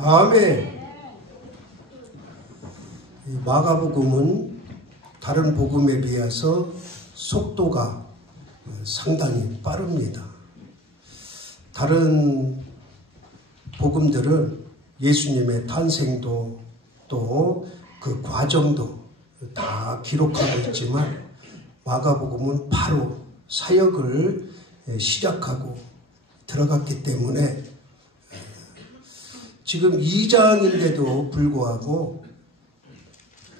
아멘. 이 마가복음은 다른 복음에 비해서 속도가 상당히 빠릅니다. 다른 복음들은 예수님의 탄생도 또 그 과정도 다 기록하고 있지만 마가복음은 바로 사역을 시작하고 들어갔기 때문에 지금 2장인데도 불구하고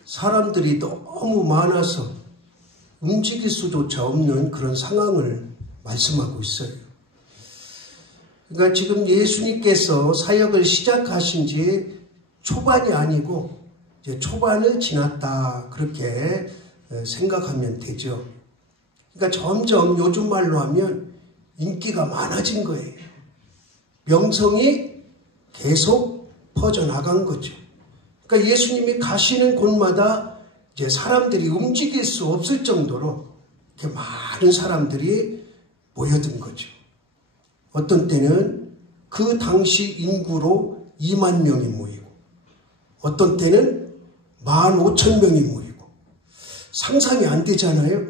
사람들이 너무 많아서 움직일 수조차 없는 그런 상황을 말씀하고 있어요. 그러니까 지금 예수님께서 사역을 시작하신 지 초반이 아니고 이제 초반을 지났다, 그렇게 생각하면 되죠. 그러니까 점점 요즘 말로 하면 인기가 많아진 거예요. 명성이 계속 퍼져나간 거죠. 그러니까 예수님이 가시는 곳마다 이제 사람들이 움직일 수 없을 정도로 이렇게 많은 사람들이 모여든 거죠. 어떤 때는 그 당시 인구로 2만 명이 모이고, 어떤 때는 15,000명이 모이고, 상상이 안 되잖아요.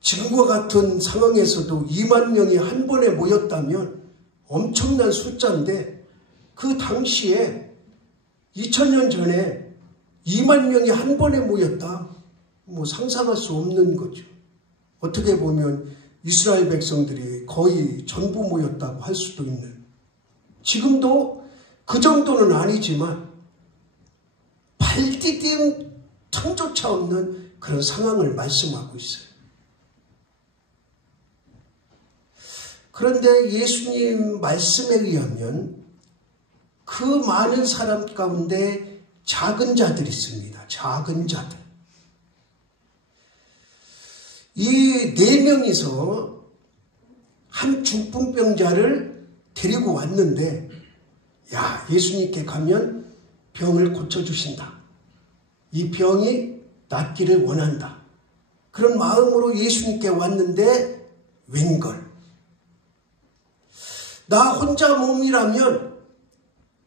지금과 같은 상황에서도 2만 명이 한 번에 모였다면 엄청난 숫자인데, 그 당시에 2000년 전에 2만 명이 한 번에 모였다, 뭐 상상할 수 없는 거죠. 어떻게 보면 이스라엘 백성들이 거의 전부 모였다고 할 수도 있는, 지금도 그 정도는 아니지만 발디딤 틈조차 없는 그런 상황을 말씀하고 있어요. 그런데 예수님 말씀에 의하면 그 많은 사람 가운데 작은 자들이 있습니다. 작은 자들. 이 4명이서 한 중풍병자를 데리고 왔는데, 야, 예수님께 가면 병을 고쳐주신다. 이 병이 낫기를 원한다. 그런 마음으로 예수님께 왔는데 웬걸, 나 혼자 몸이라면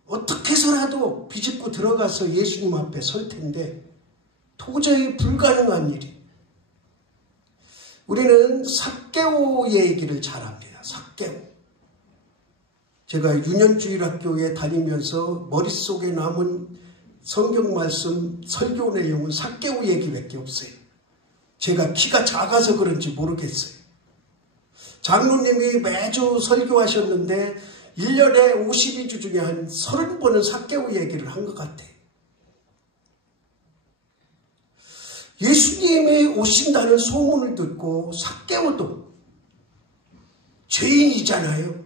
어떻게 해서라도 비집고 들어가서 예수님 앞에 설 텐데 도저히 불가능한 일이. 우리는 삭개오 얘기를 잘 합니다. 삭개오. 제가 유년주일학교에 다니면서 머릿속에 남은 성경 말씀 설교 내용은 삭개오 얘기밖에 없어요. 제가 키가 작아서 그런지 모르겠어요. 장로님이 매주 설교하셨는데 1년에 52주 중에 한 30번은 삭개오 얘기를 한 것 같아요. 예수님이 오신다는 소문을 듣고 삭개오도 죄인이잖아요.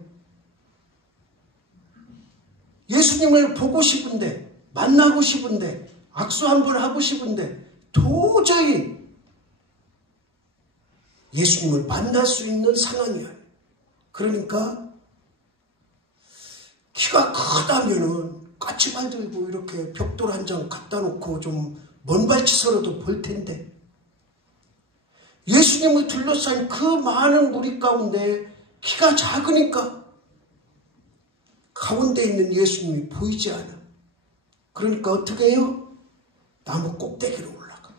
예수님을 보고 싶은데, 만나고 싶은데, 악수 한번 하고 싶은데 도저히 예수님을 만날 수 있는 상황이야. 그러니까 키가 크다면은 까치발 들고 이렇게 벽돌 한 장 갖다 놓고 좀 먼 발치서라도 볼 텐데, 예수님을 둘러싼 그 많은 무리 가운데 키가 작으니까 가운데 있는 예수님이 보이지 않아. 그러니까 어떻게 해요? 나무 꼭대기로 올라가.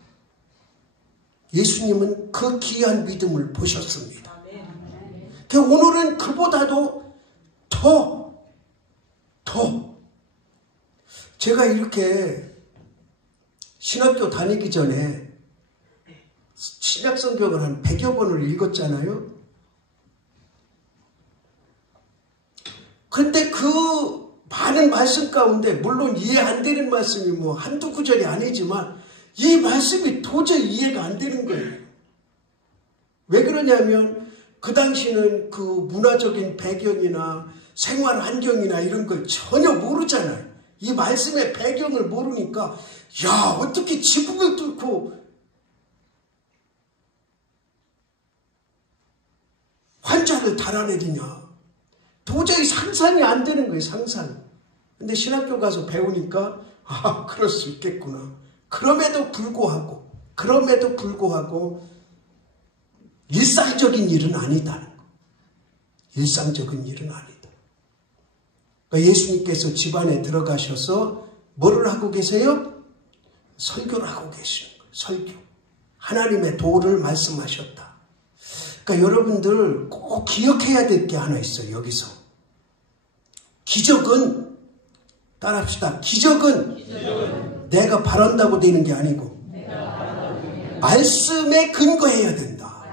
예수님은 그 귀한 믿음을 보셨습니다. 오늘은 그보다도 더 제가 이렇게 신학교 다니기 전에 신약성경을 한 100여 번을 읽었잖아요. 그런데 그 많은 말씀 가운데 물론 이해 안 되는 말씀이 뭐 한두 구절이 아니지만 이 말씀이 도저히 이해가 안 되는 거예요. 왜 그러냐면 그 당시는 그 문화적인 배경이나 생활 환경이나 이런 걸 전혀 모르잖아요. 이 말씀의 배경을 모르니까, 야, 어떻게 지붕을 뚫고 환자를 달아내리냐. 도저히 상상이 안 되는 거예요, 상상. 근데 신학교 가서 배우니까, 아, 그럴 수 있겠구나. 그럼에도 불구하고 일상적인 일은 아니다는 거. 일상적인 일은 아니다. 그러니까 예수님께서 집안에 들어가셔서 뭐를 하고 계세요? 설교를 하고 계시는 거예요. 설교. 하나님의 도를 말씀하셨다. 그러니까 여러분들 꼭 기억해야 될 게 하나 있어요. 여기서. 기적은 따라합시다. 기적은 내가 바란다고 되는 게 아니고 말씀에 근거해야 된다.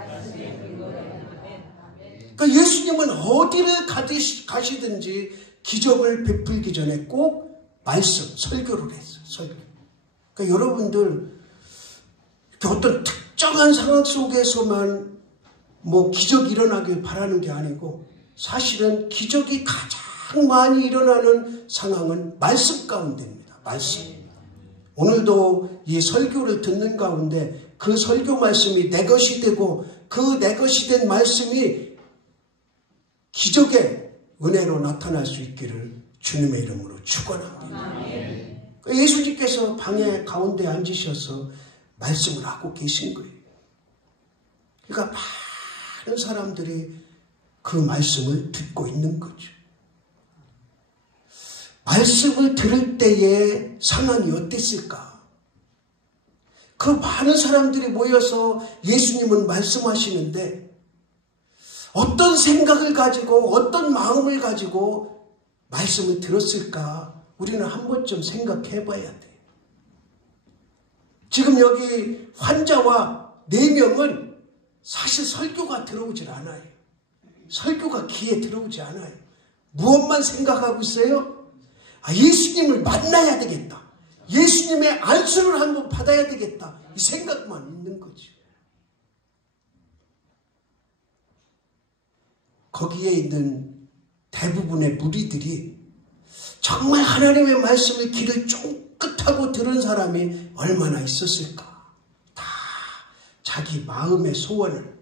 그러니까 예수님은 어디를 가시든지 기적을 베풀기 전에 꼭 말씀, 설교를 했어요. 설교. 그러니까 여러분들 어떤 특정한 상황 속에서만 뭐 기적이 일어나길 바라는 게 아니고 사실은 기적이 가장 많이 일어나는 상황은 말씀 가운데입니다. 말씀. 오늘도 이 설교를 듣는 가운데 그 설교 말씀이 내 것이 되고 그 내 것이 된 말씀이 기적의 은혜로 나타날 수 있기를 주님의 이름으로 축원합니다. 예수님께서 방에 가운데 앉으셔서 말씀을 하고 계신 거예요. 그러니까 많은 사람들이 그 말씀을 듣고 있는 거죠. 말씀을 들을 때의 상황이 어땠을까? 그 많은 사람들이 모여서 예수님은 말씀하시는데 어떤 생각을 가지고 어떤 마음을 가지고 말씀을 들었을까? 우리는 한 번쯤 생각해 봐야 돼요. 지금 여기 환자와 4명은 사실 설교가 들어오질 않아요. 설교가 귀에 들어오지 않아요. 무엇만 생각하고 있어요? 예수님을 만나야 되겠다. 예수님의 안수를 한번 받아야 되겠다. 이 생각만 있는 거죠. 거기에 있는 대부분의 무리들이 정말 하나님의 말씀을 귀를 쫑긋하고 들은 사람이 얼마나 있었을까? 다 자기 마음의 소원을,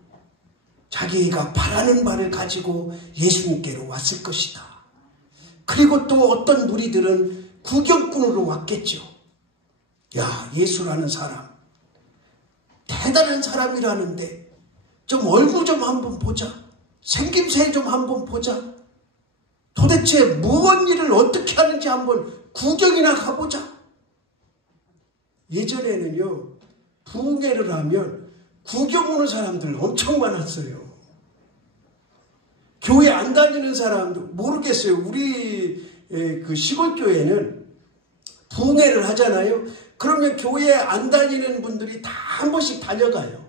자기가 바라는 바를 가지고 예수님께로 왔을 것이다. 그리고 또 어떤 무리들은 구경꾼으로 왔겠죠. 야, 예수라는 사람 대단한 사람이라는데 좀 얼굴 좀 한번 보자. 생김새 좀 한번 보자. 도대체 무슨 일을 어떻게 하는지 한번 구경이나 가보자. 예전에는요, 부흥회를 하면 구경 오는 사람들 엄청 많았어요. 교회 안 다니는 사람들 모르겠어요. 우리 그 시골교회는 부흥회를 하잖아요. 그러면 교회 안 다니는 분들이 다 한 번씩 다녀가요.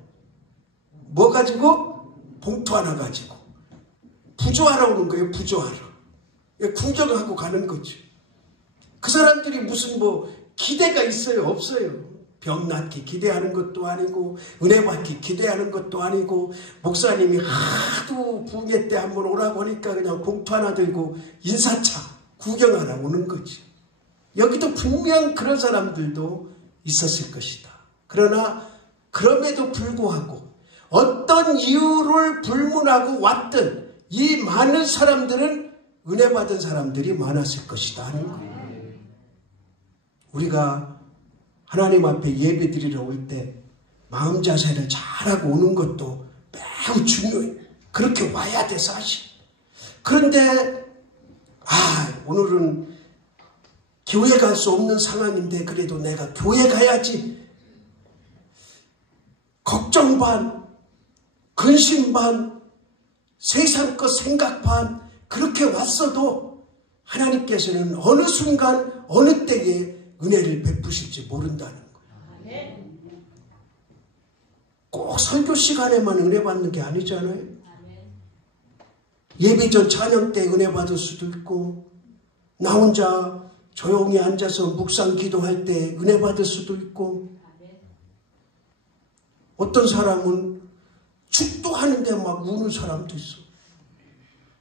뭐 가지고? 봉투 하나 가지고. 부조하러 오는 거예요. 부조하러. 구경하고 가는 거죠. 그 사람들이 무슨 뭐 기대가 있어요? 없어요. 병 낫기 기대하는 것도 아니고 은혜 받기 기대하는 것도 아니고 목사님이 하도 부흥회 때 한번 오라고 하니까 그냥 봉투 하나 들고 인사차 구경하러 오는 거지. 여기도 분명 그런 사람들도 있었을 것이다. 그러나 그럼에도 불구하고 어떤 이유를 불문하고 왔던 이 많은 사람들은 은혜 받은 사람들이 많았을 것이다 하는 거예요. 우리가 하나님 앞에 예배 드리러 올 때 마음 자세를 잘하고 오는 것도 매우 중요해요. 그렇게 와야 돼 사실. 그런데 오늘은 교회 갈 수 없는 상황인데 그래도 내가 교회 가야지. 걱정 반, 근심 반, 세상 것 생각 반 그렇게 왔어도 하나님께서는 어느 순간 어느 때에 은혜를 베푸실지 모른다는 거예요. 꼭 설교 시간에만 은혜 받는 게 아니잖아요. 예배 전 찬양 때 은혜 받을 수도 있고 나 혼자 조용히 앉아서 묵상 기도할 때 은혜 받을 수도 있고 어떤 사람은 축도하는데 막 우는 사람도 있어.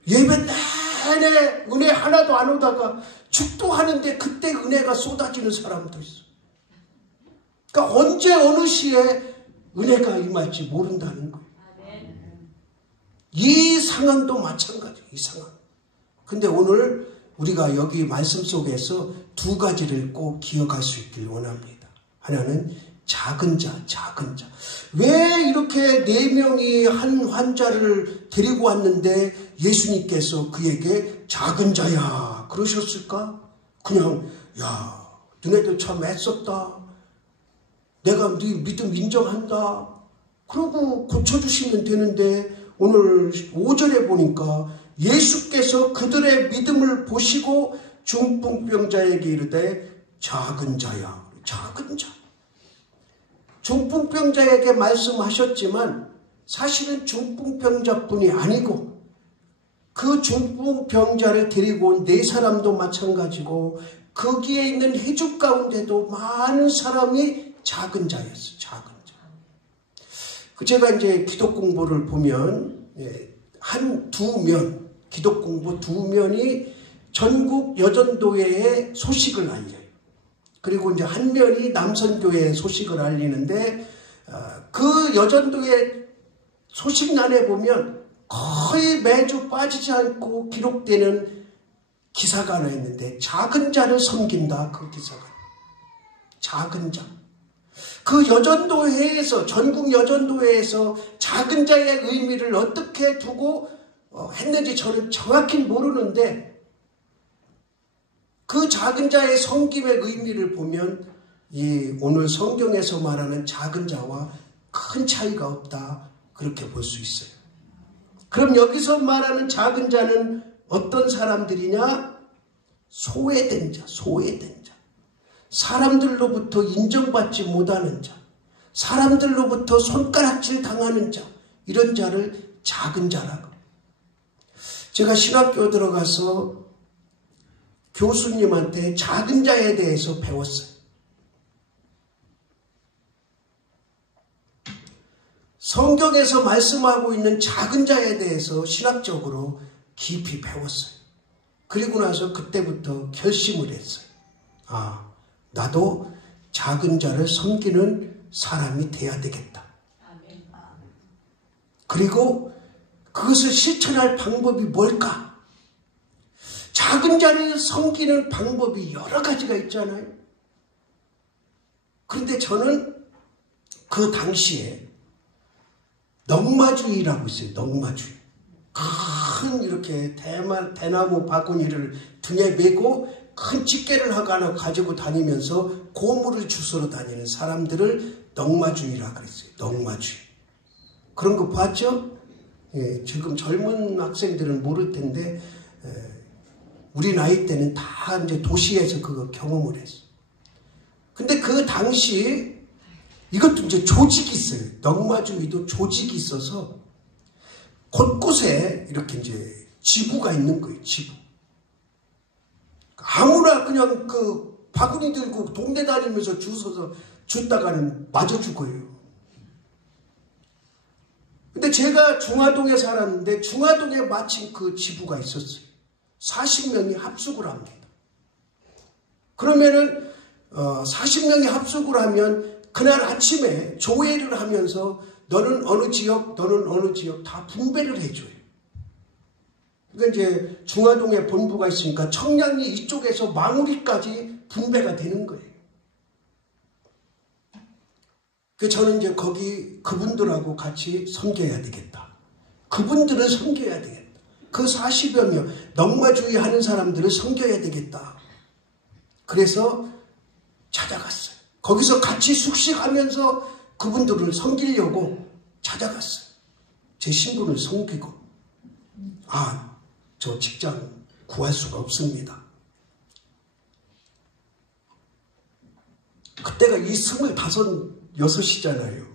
예배 내내 은혜 하나도 안 오다가 축도하는데 그때 은혜가 쏟아지는 사람도 있어. 그러니까 언제 어느 시에 은혜가 임할지 모른다는 거예요. 이 상황도 마찬가지예요. 이 상황. 근데 오늘 우리가 여기 말씀 속에서 두 가지를 꼭 기억할 수 있길 원합니다. 하나는 작은 자, 작은 자. 왜 이렇게 4명이 한 환자를 데리고 왔는데 예수님께서 그에게 작은 자야 그러셨을까? 그냥 야 너네들 참 애썼다. 내가 네 믿음 인정한다. 그러고 고쳐주시면 되는데 오늘 5절에 보니까 예수께서 그들의 믿음을 보시고 중풍병자에게 이르되 작은 자야. 작은 자. 중풍병자에게 말씀하셨지만 사실은 중풍병자뿐이 아니고 그 중풍병자를 데리고 온 네 사람도 마찬가지고 거기에 있는 해죽 가운데도 많은 사람이 작은 자였어요. 작은 자. 제가 이제 기독 공부를 보면 두 면, 기독 공부 두 면이 전국 여전도회의 소식을 알려요. 그리고 이제 한 면이 남선교회의 소식을 알리는데 그 여전도회 소식란에 보면 거의 매주 빠지지 않고 기록되는 기사가 하나 있는데 작은 자를 섬긴다. 그 기사가. 작은 자. 그 여전도회에서 전국 여전도회에서 작은 자의 의미를 어떻게 두고 했는지 저는 정확히 모르는데 그 작은 자의 섬김의 의미를 보면 이 오늘 성경에서 말하는 작은 자와 큰 차이가 없다. 그렇게 볼 수 있어요. 그럼 여기서 말하는 작은 자는 어떤 사람들이냐? 소외된 자, 소외된 자. 사람들로부터 인정받지 못하는 자. 사람들로부터 손가락질 당하는 자. 이런 자를 작은 자라고. 제가 신학교 들어가서 교수님한테 작은 자에 대해서 배웠어요. 성경에서 말씀하고 있는 작은 자에 대해서 신학적으로 깊이 배웠어요. 그리고 나서 그때부터 결심을 했어요. 아, 나도 작은 자를 섬기는 사람이 돼야 되겠다. 그리고 그것을 실천할 방법이 뭘까? 작은 자를 섬기는 방법이 여러 가지가 있잖아요. 그런데 저는 그 당시에 넝마주의라고 있어요. 넝마주의. 큰 이렇게 대나무 바구니를 등에 메고 큰 집게를 하나 가지고 다니면서 고물을 주스러 다니는 사람들을 넝마주의라고 그랬어요. 넝마주의. 그런 거 봤죠? 예, 지금 젊은 학생들은 모를 텐데 우리 나이 때는 다 이제 도시에서 그거 경험을 했어요. 근데 그 당시 이것도 이제 조직이 있어요. 넝마주의도 조직이 있어서 곳곳에 이렇게 이제 지부가 있는 거예요. 지부. 아무나 그냥 그 바구니 들고 동네 다니면서 줄 서서 줬다가는 맞아 죽어요. 근데 제가 중화동에 살았는데 중화동에 마침 그 지부가 있었어요. 40명이 합숙을 합니다. 그러면은 40명이 합숙을 하면 그날 아침에 조회를 하면서 너는 어느 지역, 너는 어느 지역 다 분배를 해줘요. 그러니까 이제 중화동에 본부가 있으니까 청량리 이쪽에서 망우리까지 분배가 되는 거예요. 그래서 저는 이제 거기 그분들하고 같이 섬겨야 되겠다. 그분들을 섬겨야 되겠다. 그 40여 명, 넝마주의 하는 사람들을 섬겨야 되겠다. 그래서 찾아갔어요. 거기서 같이 숙식하면서 그분들을 섬기려고 찾아갔어요. 제 신분을 섬기고. 아, 저 직장 구할 수가 없습니다. 그때가 이 25, 6이잖아요.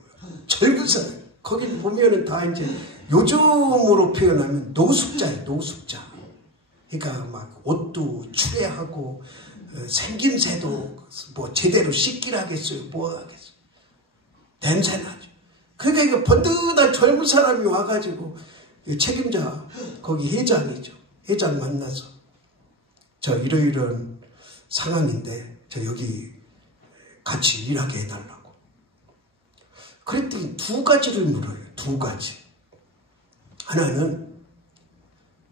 젊은 사람. 거기 보면은 다 이제 요즘으로 표현하면 노숙자예요. 노숙자. 그러니까 막 옷도 추레하고 생김새도 뭐 제대로 씻기를 하겠어요. 뭐 하겠어요. 냄새나죠. 그러니까 번듯한 젊은 사람이 와가지고 책임자 거기 회장이죠. 회장 만나서 저 이러이러한 상황인데 저 여기 같이 일하게 해달라고. 그랬더니 두 가지를 물어요. 두 가지. 하나는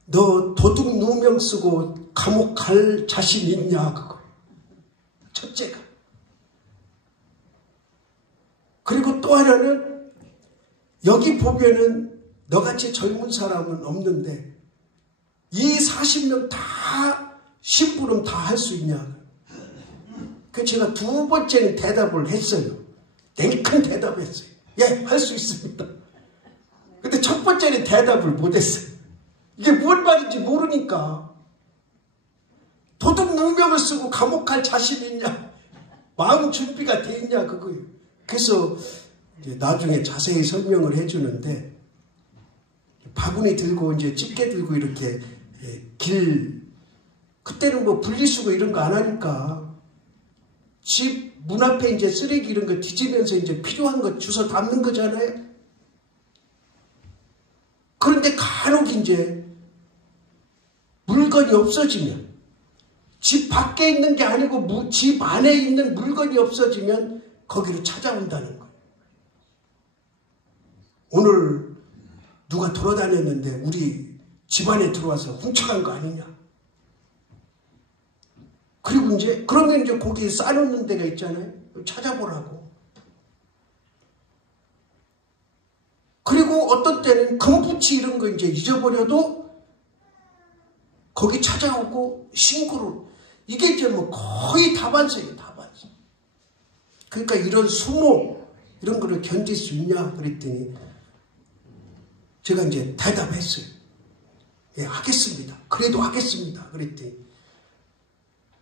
너 도둑 누명 쓰고 감옥 갈 자신 있냐 그거. 첫째가. 그리고 또 하나는 여기 보면은 너같이 젊은 사람은 없는데 이 40명 다 심부름 다 할 수 있냐? 그 제가 두 번째는 대답을 했어요. 냉큼 대답했어요. 예, 할 수 있습니다. 근데 첫 번째는 대답을 못했어요. 이게 뭔 말인지 모르니까. 도둑 누명을 쓰고 감옥 갈 자신 있냐? 마음 준비가 돼 있냐? 그거예요. 그래서 이제 나중에 자세히 설명을 해주는데, 바구니 들고 이제 집게 들고 이렇게 그때는 뭐 분리수거 이런 거 안 하니까 집 문 앞에 이제 쓰레기 이런 거 뒤지면서 이제 필요한 거 주워 담는 거잖아요. 그런데 간혹 이제 물건이 없어지면, 집 밖에 있는 게 아니고 집 안에 있는 물건이 없어지면 거기로 찾아온다는 거예요. 오늘 누가 돌아다녔는데 우리 집안에 들어와서 훔쳐간 거 아니냐. 그리고 이제 그러면 이제 거기 싸놓는 데가 있잖아요. 찾아보라고. 그리고 어떤 때는 금붙이 이런 거 이제 잊어버려도 거기 찾아오고 신고를. 이게 이제 뭐 거의 다반사예요. 다반사. 그러니까 이런 수모 이런 거를 견딜 수 있냐 그랬더니 제가 이제 대답했어요. 예, 하겠습니다. 그래도 하겠습니다. 그랬더니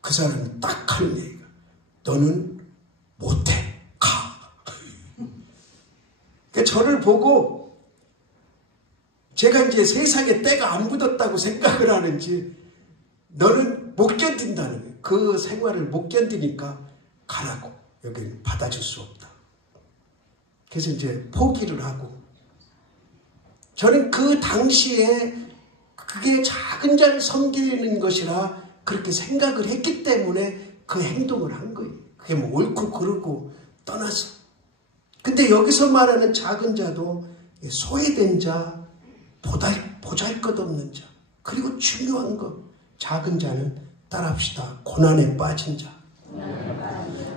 그 사람이 딱 하는 얘기가, 너는 못해. 가. 그러니까 저를 보고 제가 이제 세상에 때가 안 묻었다고 생각을 하는지, 너는 못 견딘다는 거예요. 그 생활을 못 견디니까 가라고. 여기는 받아줄 수 없다. 그래서 이제 포기를 하고, 저는 그 당시에 그게 작은 자를 섬기는 것이라 그렇게 생각을 했기 때문에 그 행동을 한 거예요. 그게 뭐 옳고 그르고 떠나서. 근데 여기서 말하는 작은 자도 소외된 자, 보잘것없는 자, 그리고 중요한 거, 작은 자는 따라합시다. 고난에 빠진 자.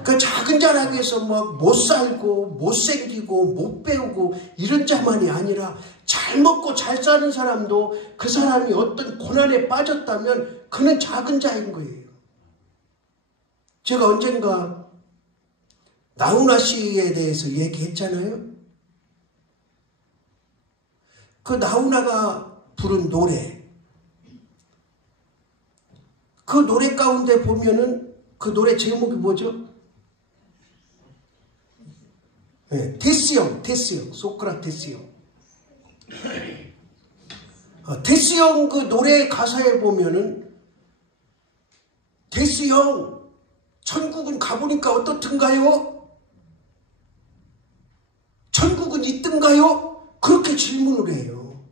그 작은 자라고 해서 뭐 못 살고 못생기고 못 배우고 이런 자만이 아니라 잘 먹고 잘 사는 사람도 그 사람이 어떤 고난에 빠졌다면 그는 작은 자인 거예요. 제가 언젠가 나훈아 씨에 대해서 얘기했잖아요. 그 나훈아가 부른 노래, 그 노래 가운데 보면은 그 노래 제목이 뭐죠? 네, 테스형, 소크라테스형. 테스형 그 노래 가사에 보면은, 테스형, 천국은 가보니까 어떻든가요? 천국은 있든가요? 그렇게 질문을 해요.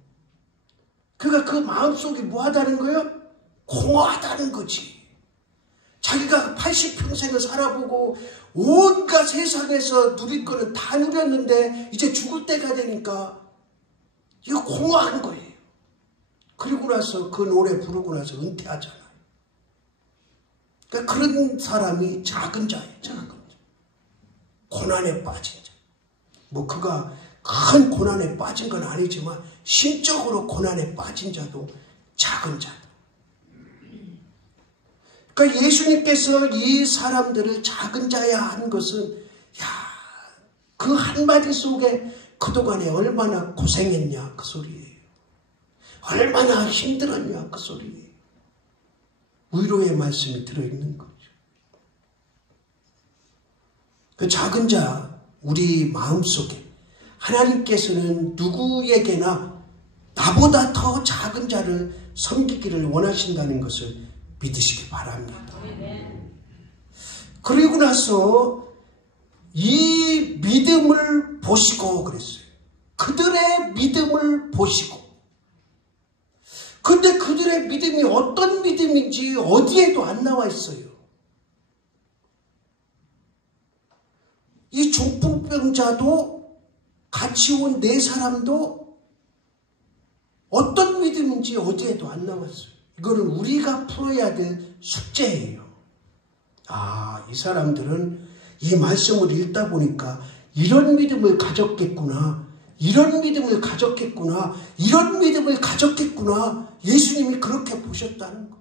그러니까 그 마음속이 뭐하다는 거예요? 공허하다는 거지. 자기가 80평생을 살아보고 온갖 세상에서 누릴 거는 다 누렸는데 이제 죽을 때가 되니까 이거 공허한 거예요. 그리고 나서 그 노래 부르고 나서 은퇴하잖아요. 그러니까 그런 사람이 작은 자예요. 작은 자. 고난에 빠진 자. 뭐 그가 큰 고난에 빠진 건 아니지만 심적으로 고난에 빠진 자도 작은 자다. 그러니까 예수님께서 이 사람들을 작은 자야 한 것은, 그 한마디 속에 그동안에 얼마나 고생했냐 그 소리예요. 얼마나 힘들었냐 그 소리예요. 위로의 말씀이 들어있는 거죠. 그 작은 자, 우리 마음속에 하나님께서는 누구에게나 나보다 더 작은 자를 섬기기를 원하신다는 것을 믿으시기 바랍니다. 그리고 나서 이 믿음을 보시고 그랬어요. 그들의 믿음을 보시고. 근데 그들의 믿음이 어떤 믿음인지 어디에도 안 나와 있어요. 이 중풍병자도 같이 온 네 사람도 어떤 믿음인지 어디에도 안 나왔어요. 이거는 우리가 풀어야 될 숙제예요. 이 사람들은 이 말씀을 읽다 보니까 이런 믿음을 가졌겠구나. 이런 믿음을 가졌겠구나. 이런 믿음을 가졌겠구나. 예수님이 그렇게 보셨다는 거.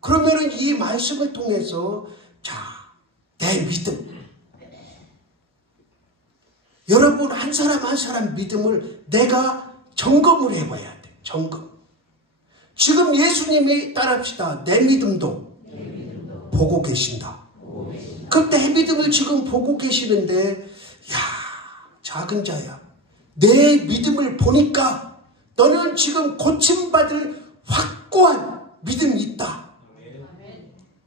그러면은 이 말씀을 통해서 자, 내 믿음. 여러분 한 사람 한 사람 믿음을 내가 점검을 해봐야 돼. 점검. 지금 예수님이 따라합시다. 내 믿음도 보고 계신다. 그 내 믿음을 지금 보고 계시는데 야, 작은 자야. 내 믿음을 보니까 너는 지금 고침받을 확고한 믿음이 있다.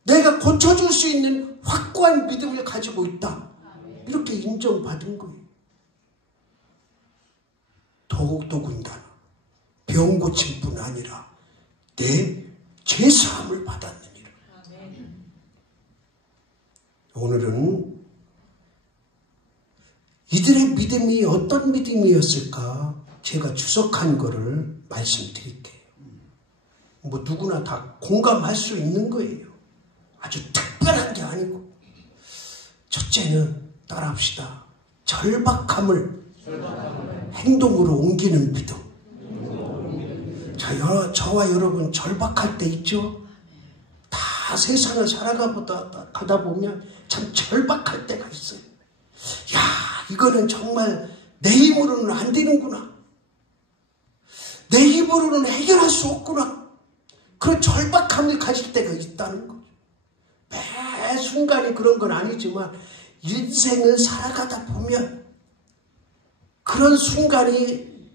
내가 고쳐줄 수 있는 확고한 믿음을 가지고 있다. 이렇게 인정받은 거예요. 더군다나 병 고침뿐 아니라 내 죄사함을 받았느니라. 오늘은 이들의 믿음이 어떤 믿음이었을까 제가 추석한 거를 말씀드릴게요. 뭐 누구나 다 공감할 수 있는 거예요. 아주 특별한 게 아니고. 첫째는 따라합시다. 절박함을 행동으로 옮기는 믿음. 저와 여러분 절박할 때 있죠? 다 세상을 살아가다 보면 참 절박할 때가 있어요. 야, 이거는 정말 내 힘으로는 안 되는구나. 내 힘으로는 해결할 수 없구나. 그런 절박함을 가질 때가 있다는 거죠. 매 순간이 그런 건 아니지만 인생을 살아가다 보면 그런 순간이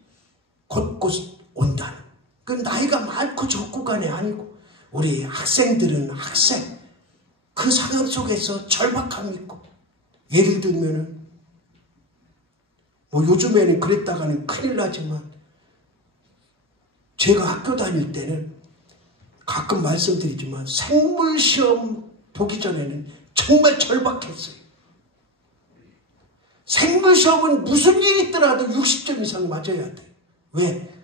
곳곳 온다는. 그 나이가 많고 적고 간에 아니고 우리 학생들은 학생 그 상황 속에서 절박함이 있고 예를 들면은 뭐 요즘에는 그랬다가는 큰일 나지만 제가 학교 다닐 때는 가끔 말씀드리지만 생물시험 보기 전에는 정말 절박했어요. 생물시험은 무슨 일이 있더라도 60점 이상 맞아야 돼. 왜?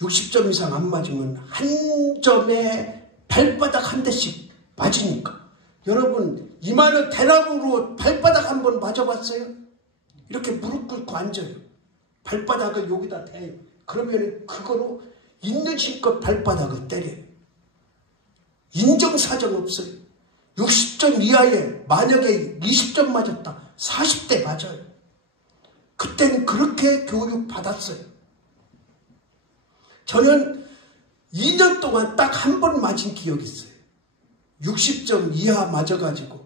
60점 이상 안 맞으면 한 점에 발바닥 한 대씩 맞으니까. 여러분 이마는 대나무로 발바닥 한번 맞아봤어요? 이렇게 무릎 꿇고 앉아요. 발바닥을 여기다 대요. 그러면 그거로 있는 힘껏 발바닥을 때려요. 인정사정 없어요. 60점 이하에 만약에 20점 맞았다. 40대 맞아요. 그때는 그렇게 교육 받았어요. 저는 2년 동안 딱 한 번 맞은 기억이 있어요. 60점 이하 맞아가지고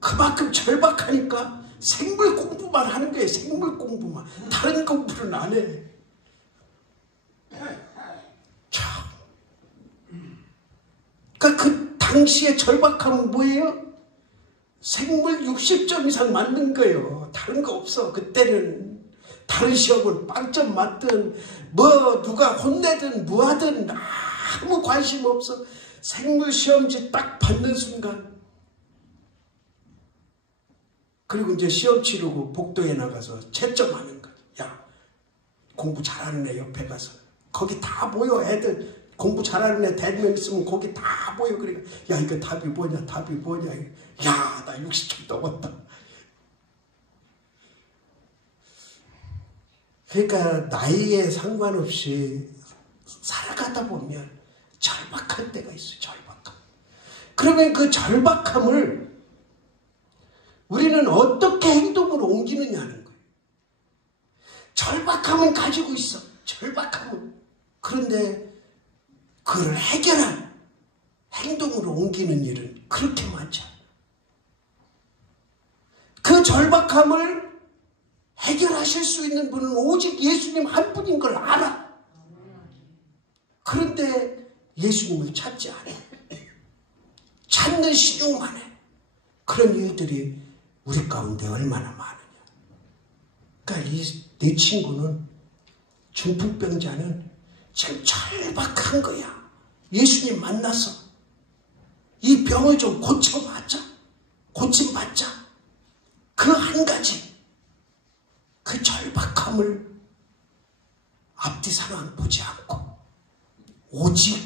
그만큼 절박하니까 생물 공부만 하는 거예요. 생물 공부만. 다른 공부는 안 해. 참. 그러니까 그 당시의 절박함은 뭐예요? 생물 60점 이상 맞는 거예요. 다른 거 없어. 그때는 다른 시험은 빵점 맞든 뭐 누가 혼내든 뭐하든 아무 관심 없어. 생물 시험지 딱 받는 순간 그리고 이제 시험 치르고 복도에 나가서 채점하는 거야. 야, 공부 잘하는 애 옆에 가서 거기 다 모여. 애들 공부 잘하는 애 대명 있으면 거기 다 모여. 그러니까 야, 이거 답이 뭐냐, 답이 뭐냐. 야, 나 60점 넘었다. 그러니까 나이에 상관없이 살아가다 보면 절박할 때가 있어요. 절박함. 그러면 그 절박함을 우리는 어떻게 행동으로 옮기느냐는 거예요. 절박함은 가지고 있어. 절박함은. 그런데 그걸 해결한 행동으로 옮기는 일은 그렇게 많지 않아요. 그 절박함을 해결하실 수 있는 분은 오직 예수님 한 분인 걸 알아. 그런데 예수님을 찾지 않아. 찾는 신용만 해. 그런 일들이 우리 가운데 얼마나 많으냐. 그러니까 내 친구는 중풍병자는 지금 절박한 거야. 예수님 만나서 이 병을 좀 고쳐봤자. 고침받자. 그 한 가지. 그 절박함을 앞뒤 상황 보지 않고 오직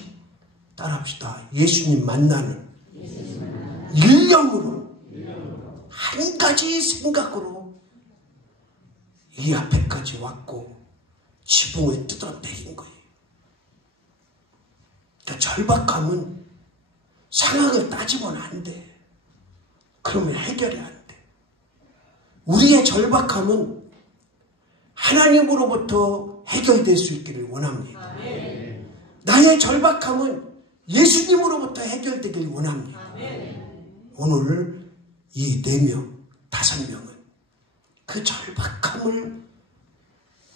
따라합시다. 예수님 만나는 일념으로 한 가지 생각으로 이 앞에까지 왔고 지붕을 뜯어 내린 거예요. 그러니까 절박함은 상황을 따지면 안 돼. 그러면 해결이 안 돼. 우리의 절박함은 하나님으로부터 해결될 수 있기를 원합니다. 아멘. 나의 절박함은 예수님으로부터 해결되길 원합니다. 아멘. 오늘 이 4명, 5명은 그 절박함을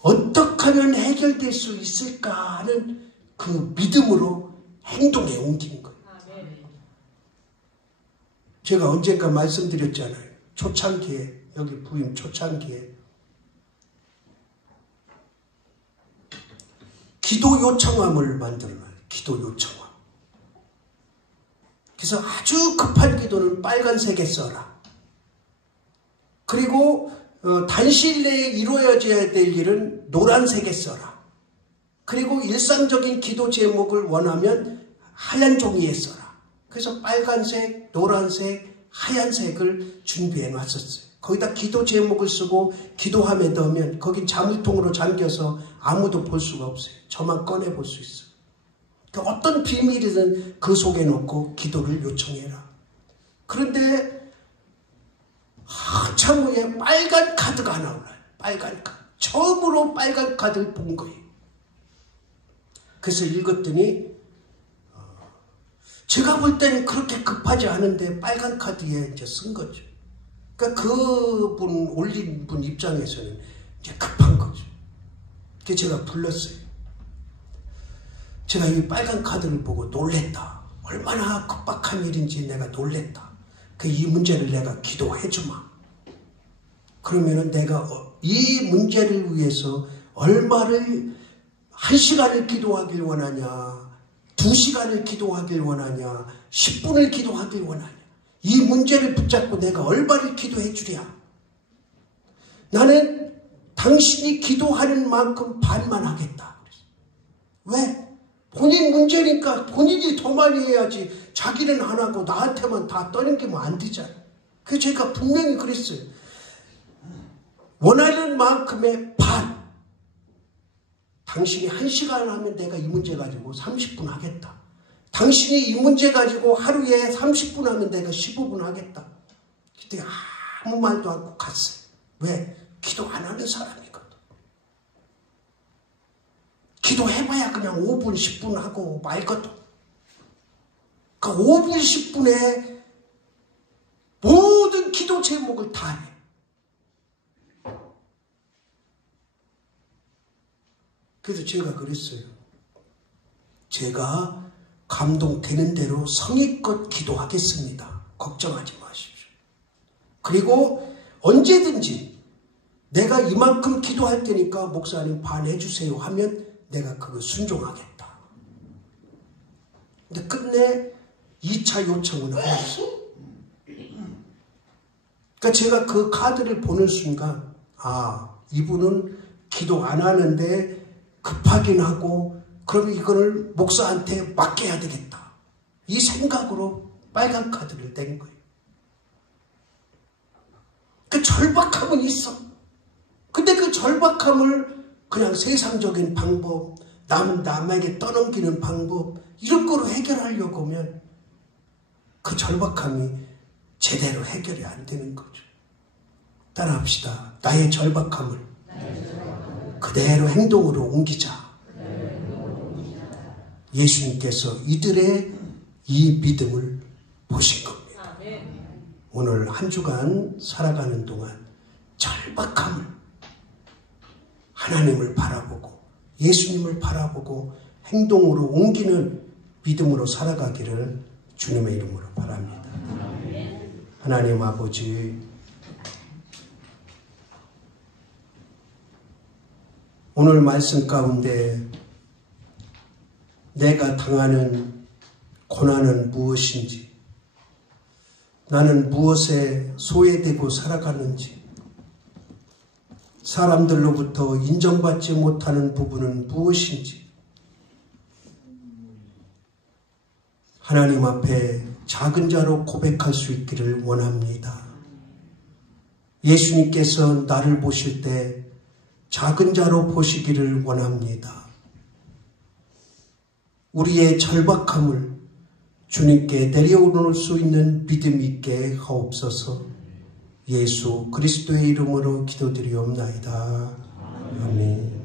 어떻게 하면 해결될 수 있을까 하는 그 믿음으로 행동에 옮긴 거예요. 아멘. 제가 언젠가 말씀드렸잖아요. 초창기에, 여기 부임 초창기에 기도 요청함을 만들어놔요. 기도 요청함. 그래서 아주 급한 기도는 빨간색에 써라. 그리고 단시일 내에 이루어져야 될 일은 노란색에 써라. 그리고 일상적인 기도 제목을 원하면 하얀 종이에 써라. 그래서 빨간색, 노란색, 하얀색을 준비해 놨었어요. 거기다 기도 제목을 쓰고 기도함에 넣으면 거긴 자물통으로 잠겨서 아무도 볼 수가 없어요. 저만 꺼내 볼 수 있어요. 그러니까 어떤 비밀이든 그 속에 넣고 기도를 요청해라. 그런데 한참 후에 빨간 카드가 하나 올라요. 빨간 카드. 처음으로 빨간 카드를 본 거예요. 그래서 읽었더니 제가 볼 때는 그렇게 급하지 않은데 빨간 카드에 이제 쓴 거죠. 그러니까 그분 올린 분 입장에서는 이제 급한 거죠. 그래서 제가 불렀어요. 제가 이 빨간 카드를 보고 놀랬다. 얼마나 급박한 일인지 내가 놀랬다. 이 문제를 내가 기도해 주마. 그러면은 내가 이 문제를 위해서 얼마를 1시간을 기도하길 원하냐, 2시간을 기도하길 원하냐, 10분을 기도하길 원하냐. 이 문제를 붙잡고 내가 얼마를 기도해 주랴. 나는 당신이 기도하는 만큼 반만 하겠다. 왜? 본인 문제니까 본인이 더 많이 해야지. 자기는 안 하고 나한테만 다 떠넘기면 안 되잖아. 그래서 제가 분명히 그랬어요. 원하는 만큼의 반. 당신이 1시간 하면 내가 이 문제 가지고 30분 하겠다. 당신이 이 문제 가지고 하루에 30분 하면 내가 15분 하겠다. 그때 아무 말도 않고 갔어요. 왜? 기도 안 하는 사람이거든. 기도해봐야 그냥 5분, 10분 하고 말거든. 그러니까 5분, 10분에 모든 기도 제목을 다 해. 그래서 제가 그랬어요. 제가 감동되는 대로 성의껏 기도하겠습니다. 걱정하지 마십시오. 그리고 언제든지 내가 이만큼 기도할 테니까 목사님 반해주세요 하면 내가 그거 순종하겠다. 근데 끝내 2차 요청은 하였어. 그러니까 제가 그 카드를 보는 순간 이분은 기도 안 하는데 급하긴 하고 그럼 이거를 목사한테 맡겨야 되겠다. 이 생각으로 빨간 카드를 뗀 거예요. 그 절박함은 있어. 근데 그 절박함을 그냥 세상적인 방법, 남에게 떠넘기는 방법 이런 거로 해결하려고 하면 그 절박함이 제대로 해결이 안 되는 거죠. 따라합시다. 나의 절박함을 그대로 행동으로 옮기자. 예수님께서 이들의 이 믿음을 보신 겁니다. 오늘 한 주간 살아가는 동안 절박함을 하나님을 바라보고 예수님을 바라보고 행동으로 옮기는 믿음으로 살아가기를 주님의 이름으로 바랍니다. 하나님 아버지, 오늘 말씀 가운데 내가 당하는 고난은 무엇인지, 나는 무엇에 소외되고 살아가는지, 사람들로부터 인정받지 못하는 부분은 무엇인지 하나님 앞에 작은 자로 고백할 수 있기를 원합니다. 예수님께서 나를 보실 때 작은 자로 보시기를 원합니다. 우리의 절박함을 주님께 내려놓을 수 있는 믿음 있게 하옵소서. 예수 그리스도의 이름으로 기도드리옵나이다. 아멘.